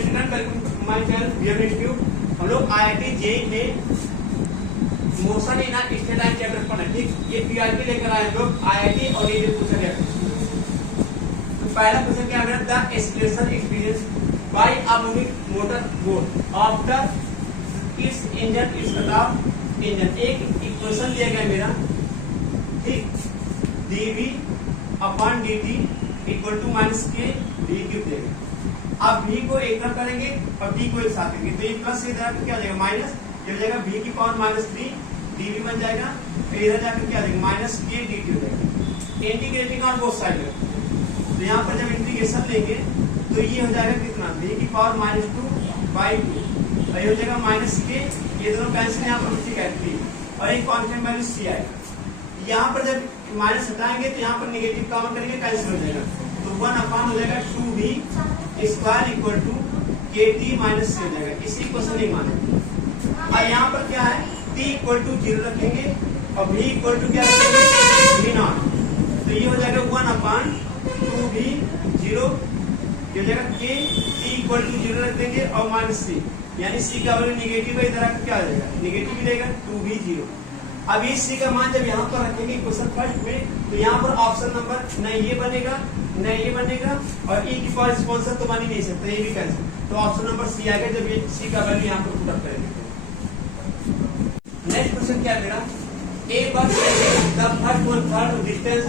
Student, welcome to my channel VM institute. हम लोग IIT JEE में motion in straight line chapter पढ़ रहे हैं। ठीक, ये पीआरपी लेकर आए हम लोग आईआईटी और ये क्वेश्चन है। तो पहला क्वेश्चन क्या है, the acceleration experience by a moving motor boat after its engine is cut off engine. एक इक्वेशन दिया गया मेरा, ठीक, dv upon dt equal to minus K D cube देगा। अब v को एक तरफ करेंगे और d को एक साथ करेंगे, तो ये प्लस से इधर क्या हो जाएगा माइनस, ये हो जाएगा v की पावर माइनस 3 dv बन जाएगा, फिर इधर जाकर क्या हो जाएगा माइनस के dt हो जाएगा। इंटीग्रेटिंग ऑन बोथ साइड में, तो यहाँ पर जब इंटीग्रेशन लेंगे तो ये हो जाएगा कितना, v की पावर माइनस 2 बाई 2, और ये हो जाएगा माइनस के, ये दोनों कैंसिल यहाँ पर ठीक है 3, और एक कॉन्स्टेंट वैल्यू c आएगा। यहाँ पर जब माइनस हटाएंगे तो यहाँ पर नेगेटिव कॉमन करेंगे, कैंसिल हो जाएगा, तो 1 अपान हो जाएगा 2v square equal to kt minus से हो जाएगा। इसी क्वेश्चन नहीं माने। और यहाँ पर क्या है, t इक्वल टू 0 रखेंगे और v इक्वल टू क्या रखेंगे v नॉट, तो ये हो जाएगा 1 अपान 2v 0, ये हो जाएगा k, t इक्वल टू 0 रख देंगे और माइनस c, यानी c का वैल्यू नेगेटिव है, इधर आकर क्या आ जाएगा नेगेटिव मिलेगा 2v 0। अब इस c का मान जब यहाँ पर रखेंगे क्वेश्चन फर्स्ट में, तो यहाँ पर ऑप्शन नंबर न ये बनेगा न ये बनेगा, और e की पावर स्पॉन्सर तो बन ही नहीं सकता, ये भी कैंसिल, तो ऑप्शन नंबर सी आएगा जब ये c का वैल्यू यहाँ पर पुट अप करेंगे। नेक्स्ट क्वेश्चन क्या है मेरा, ए बस the first one third distance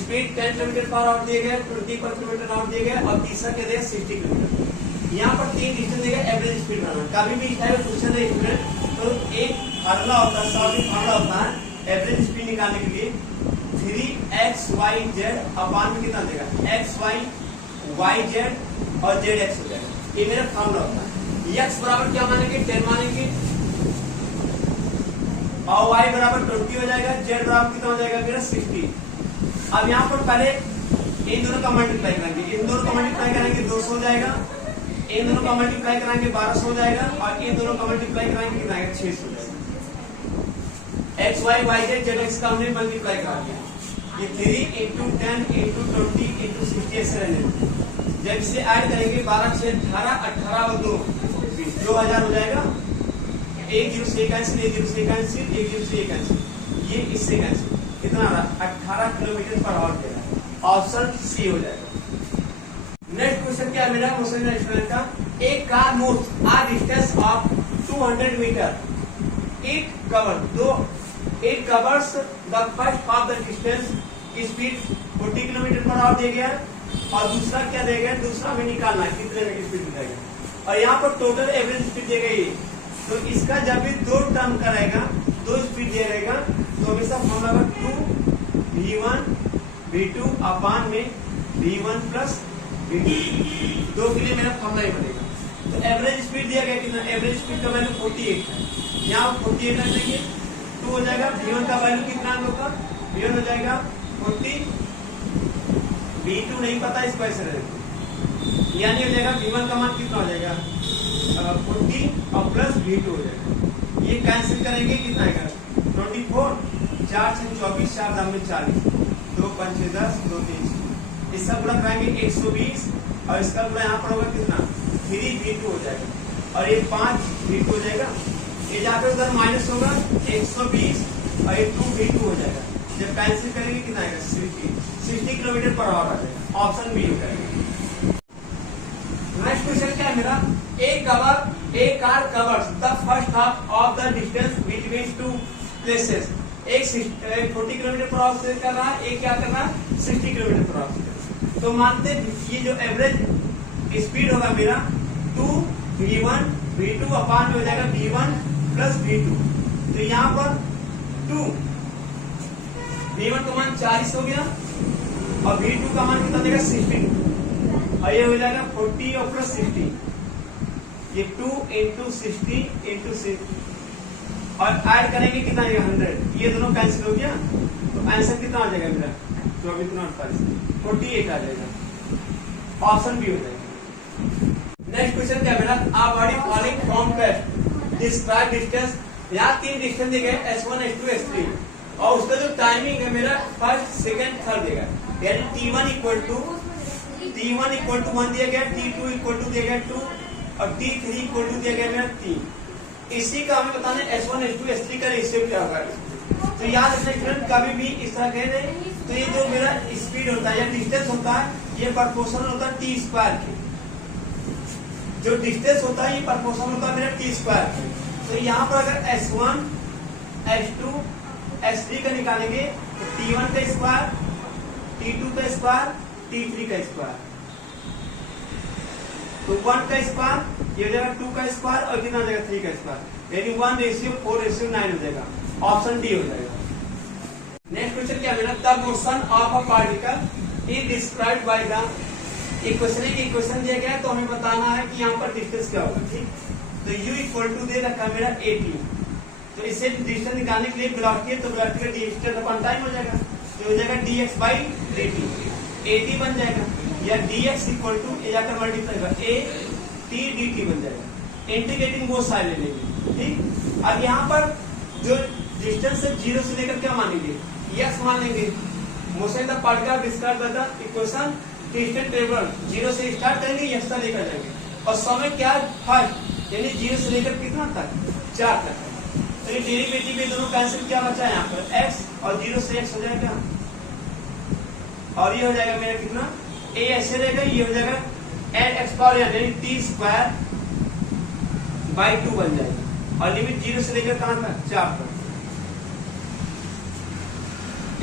speed 10 kilometre per our दिए गए, 20 पर किलोमीटर आवर दिए गए, और तीसरा क्या दिया 60 किलोमीटर। यहाँ पर तीन डिस्टेंस देगा, एवरेज स्पीड बनाना। कभी भी क्वेश्चन है स्टूडेंट, तो एक फार्मूला होता है, शॉर्ट फार्मूला होता है एवरेज स्पीड निकालने के लिए, 3xyz अपान में कितना देगा xy yz और zx हो जाएगा, ये मेरा फार्मूला होता है। x बराबर क्या मानेंगे 10 मानेंगे, और y बराबर 20 हो जाएगा, z बराबर कितना हो जाएगा मेरा 60। अब यहाँ पर पहले इन दोनों का मल्टीप्लाई करेंगे, इन दोनों का मल्टीप्लाई करेंगे 200 हो जाएगा, इन दोनों का मल्टीप्लाई कराएंगे 1200 हो जाएगा, और इन दोनों का मल्टीप्लाई कराएंगे कितना आएगा 600 हो जाएगा। x y y z z x का हमने मल्टीप्लाई करा दिया, ये 3 इंटू 10 इंटू 20 इंटू 60 ऐसे रहने, जब इसे ऐड करेंगे 12 6 18 18 और 2 20, 2000 हो जाएगा। एक जीरो से कैंसिल, एक जीरो से कैंसिल, एक जीरो से कैंसिल, ये इससे कैंसिल, कितना आ रहा 18 किलोमीटर पर आवर दे रहा है, ऑप्शन सी हो जाएगा। नेक्स्ट क्वेश्चन क्या है मेरा, मोशन एक्सपेरिमेंट का, एक car moves a distance of 200 metre, it covers the first half the distance, speed 40 kilometre per hour दिया गया, और दूसरा क्या दिया गया, दूसरा हमें निकालना है कितने में स्पीड मिलेगा, और यहाँ पर टोटल एवरेज स्पीड दिया गई, तो इसका जब भी दो टर्म करेगा, दो स्पीड दिया रहेगा, तो हमेशा फॉर्मूला 2v1 v2 अपान में v1 प्लस v2, दो के लिए मेरा फॉर्मूला ही बनेगा। तो एवरेज स्पीड दिया गया कितना, एवरेज स्पीड का वैल्यू 48 है, यहाँ 48 रख देंगे, 2 हो जाएगा, v1 का वैल्यू कितना होगा, v1 हो जाएगा 40, v2 नहीं पता, इसको ऐसे रहेगा, यानी हो जाएगा v1 का मान कितना हो जाएगा 40 और प्लस v2 हो जाएगा, ये कैंसिल करेंगे कितना आएगा 24, 4 6 24, 4 दाम में 40, 2 5 6 10, 2 3, इसका गुणा कराएंगे 120, और इसका गुणा यहाँ पर होगा कितना 3v2 हो जाएगा, और ये 5v2 हो जाएगा, ये जाकर उधर माइनस होगा 120, और ये 2v2 हो जाएगा, जब कैंसिल करेंगे कितना आएगा 60 किलोमीटर पर आवर आ जाएगा, ऑप्शन बी हो जाएगा। नेक्स्ट क्वेश्चन क्या है मेरा, a car covers the first half of the distance between two places, एक 40 किलोमीटर पर आवर से कर रहा है, एक क्या कर रहा है 60 किलोमीटर पर आवर, तो मानते ये जो एवरेज स्पीड होगा मेरा 2v1 v2 अपान में हो जाएगा v1 प्लस v2, तो यहाँ पर 2 v1 का मान 40 हो गया, और v2 का मान कितना देगा 60, और ये हो जाएगा 40 और प्लस 60, ये 2 इंटू 60 इंटू 6, और ऐड करेंगे कितना आएगा 100, ये दोनों कैंसिल हो गया, तो आंसर कितना आ जाएगा मेरा 48 आ जाएगा, ऑप्शन बी हो जाएगा। नेक्स्ट क्वेश्चन क्या मेरा, a body falling from rest describe distance, यहाँ तीन डिस्टेंस दिए गए s1 s2 s3, और उसका जो टाइमिंग है मेरा फर्स्ट सेकंड थर्ड देगा, यानी t1 equal to T1 equal to 1 दिया गया, T2 इक्वल टू दिया गया 2 और T3 इक्वल टू दिया गया मेरा 3। इसी का हमें बताना है S1 S2 S3 का रेशियो क्या होगा। तो याद रखना स्टूडेंट, कभी भी इस तरह कह दे तो ये जो मेरा स्पीड होता है या डिस्टेंस होता है ये प्रोपोर्शनल होता है टी स्क्वायर के। जो डिस्टेंस होता है ये प्रोपोर्शनल होता है मेरा टी स्क्वायर के। तो यहाँ पर अगर S1 S2 S3 का निकालेंगे तो T1 का स्क्वायर, T2 का स्क्वायर, T3 का स्क्वायर। तो 1 का स्क्वायर ये हो जाएगा 2 का स्क्वायर और कितना हो जाएगा 3 का स्क्वायर, यानी 1:4:9 हो जाएगा। ऑप्शन डी हो जाएगा। नेक्स्ट क्वेश्चन क्या है, the motion of a particle is described by the equation. एक इक्वेशन दिया गया है तो हमें बताना है कि यहाँ पर डिस्टेंस क्या होगा। ठीक, तो u इक्वल टू दे रखा मेरा 80। तो इससे डिस्टेंस निकालने के लिए वेलोसिटी है तो वेलोसिटी का डिस्टेंस अपॉन टाइम हो जाएगा, तो हो जाएगा dx बाई dt, 80 बन जाएगा, या dx इक्वल टू ए जाकर मल्टीप्लाई होगा a t dt बन जाएगा। इंटीग्रेटिंग बोथ साइड ले लेंगे। ठीक, अब यहाँ पर जो डिस्टेंस है 0 से लेकर क्या मानेंगे, x मान लेंगे। Motion the particle described by the equation distance table 0 से स्टार्ट करेंगे x तक लेकर जाएंगे और समय क्या फर्स्ट, यानी 0 से लेकर कितना तक 4 तक। तो ये डेरिवेटिव में दोनों कैंसिल, क्या बचा है यहाँ पर x और 0 से x हो जाएगा और ये हो जाएगा मेरा कितना a ऐसे रहेगा, ये हो जाएगा x पावर यानी t स्क्वायर बाई 2 बन जाएगा और लिमिट 0 से लेकर कहां तक 4 तक।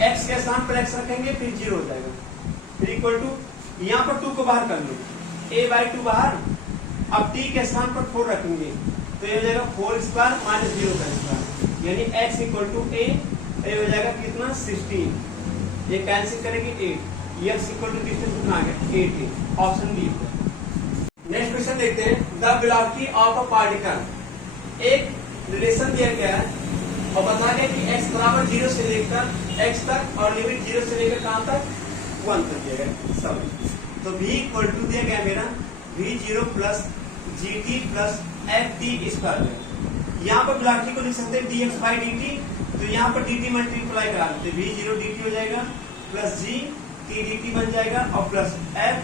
x के स्थान पर x रखेंगे फिर 0 हो जाएगा, फिर इक्वल टू यहाँ पर 2 को बाहर कर लो, a बाई 2 बाहर। अब t के स्थान पर 4 रखेंगे तो ये हो जाएगा 4 स्क्वायर माइनस 0 का स्क्वायर, यानी x इक्वल टू a, ये हो जाएगा कितना 16, ये कैंसिल करेंगे 8, x इक्वल टू डिस्टेंस कितना आ गया 8। Option B. नेक्स्ट क्वेश्चन देखते हैं, the velocity of a particle. एक रिलेशन दिया गया है और बता गया कि x बराबर 0 से लेकर x तक और लिमिट 0 से लेकर कहां तक 1 तक दिया गया सब। तो v इक्वल टू दिया गया मेरा v0 plus gt plus ft square. यहाँ पर वेलोसिटी को लिख सकते हैं dx बाई dt, तो यहाँ पर dt मल्टीप्लाई करा देते v0 dt हो जाएगा प्लस g t dt बन जाएगा और plus f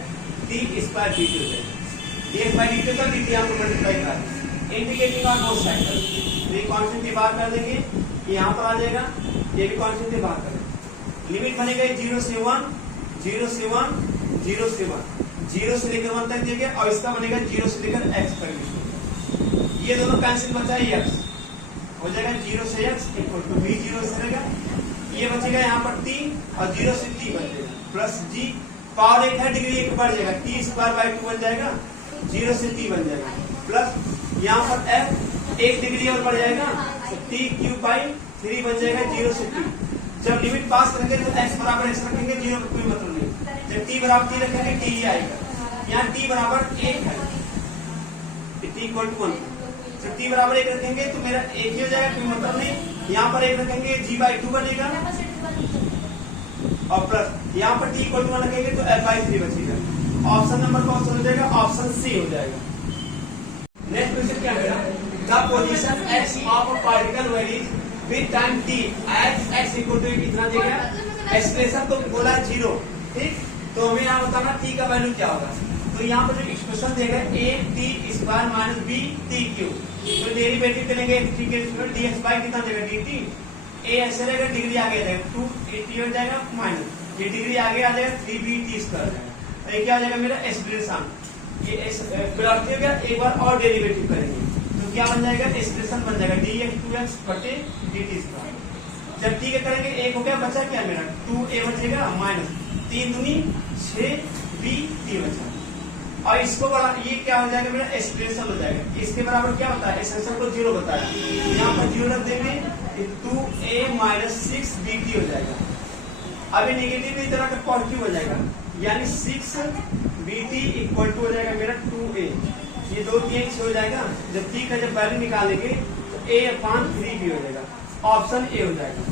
t square dt हो जाएगा। dx बाई dt का dt यहाँ पर मल्टीप्लाई करा देंगे, इंटीग्रेटिंग ऑन बोथ साइड। ये कांस्टेंट से बाहर कर देंगे, यहाँ पर आ जाएगा, ये भी कांस्टेंट से बाहर करेंगे। लिमिट बनेगा 0 से 1, 0 से 1, 0 से 1, 0 से लेकर 1 तक दिया गया और इसका बनेगा 0 से लेकर x तक। ये दोनों कैंसिल बचा है, x हो जाएगा 0 से x इक्वल टू v0 से रहेगा, ये बचेगा यहाँ पर t और 0 से t बन जाएगा प्लस g पावर 1 है, डिग्री 1 बढ़ जाएगा, t स्क्वायर बाई 2 बन जाएगा, 0 से t बन जाएगा प्लस यहाँ पर f 1 डिग्री और बढ़ जाएगा तो t क्यूब बाई 3 बन जाएगा 0 से t। जब लिमिट पास करेंगे तो x बराबर x रखेंगे, 0 का कोई मतलब नहीं। जब t बराबर t रखेंगे t ही आएगा, यहाँ t बराबर 1 है, t इक्वल टू 1। जब t बराबर 1 रखेंगे तो मेरा 1 ही हो जाएगा, कोई मतलब नहीं। यहाँ पर 1 रखेंगे g बाई 2 बनेगा और प्लस यहाँ पर t इक्वल टू 1 रखेंगे तो f बाई 3 बचेगा। ऑप्शन नंबर कौन सा हो जाएगा, ऑप्शन सी हो जाएगा। नेक्स्ट क्वेश्चन क्या है, the position x of a particle varies with time t at x equal to कितना दिया गया, एक्सप्रेशन तो बोला 0। ठीक, तो हमें यहाँ बताना t का वैल्यू क्या होगा। तो यहाँ पर जो एक्सप्रेशन देगा a t square minus b t cube, तो डेरिवेटिव करेंगे t के स्क्वायर dx बाई कितना देगा dt, a ऐसे रहेगा, डिग्री आगे जाएगा 280 हो जाएगा माइनस ये डिग्री आगे आ जाएगा 3b स्क्वायर। ये क्या हो जाएगा मेरा एक्सप्रेशन, ये वेलोसिटी हो गया। एक बार और डेरिवेटिव करेंगे तो क्या बन जाएगा, एक्सप्रेशन बन जाएगा dx 2x बटे dt स्क्वायर। जब t के करेंगे 1 हो गया, बचा क्या मेरा 2a बचेगा माइनस 3 दूनी 6b t बचा और इसको बड़ा ये क्या हो जाएगा मेरा एक्सप्रेशन हो जाएगा। इसके बराबर क्या होता है, एक्सप्रेशन को 0 बताया, यहाँ पर 0 रख देंगे 2a माइनस 6bt हो जाएगा। अभी नेगेटिव इस तरह का पॉजिटिव हो जाएगा, यानी 6bt इक्वल टू हो जाएगा मेरा 2a, ये 2 3 हो जाएगा। जब t का जब वैल्यू निकालेंगे तो a अपॉन 3b हो जाएगा। ऑप्शन ए हो जाएगा।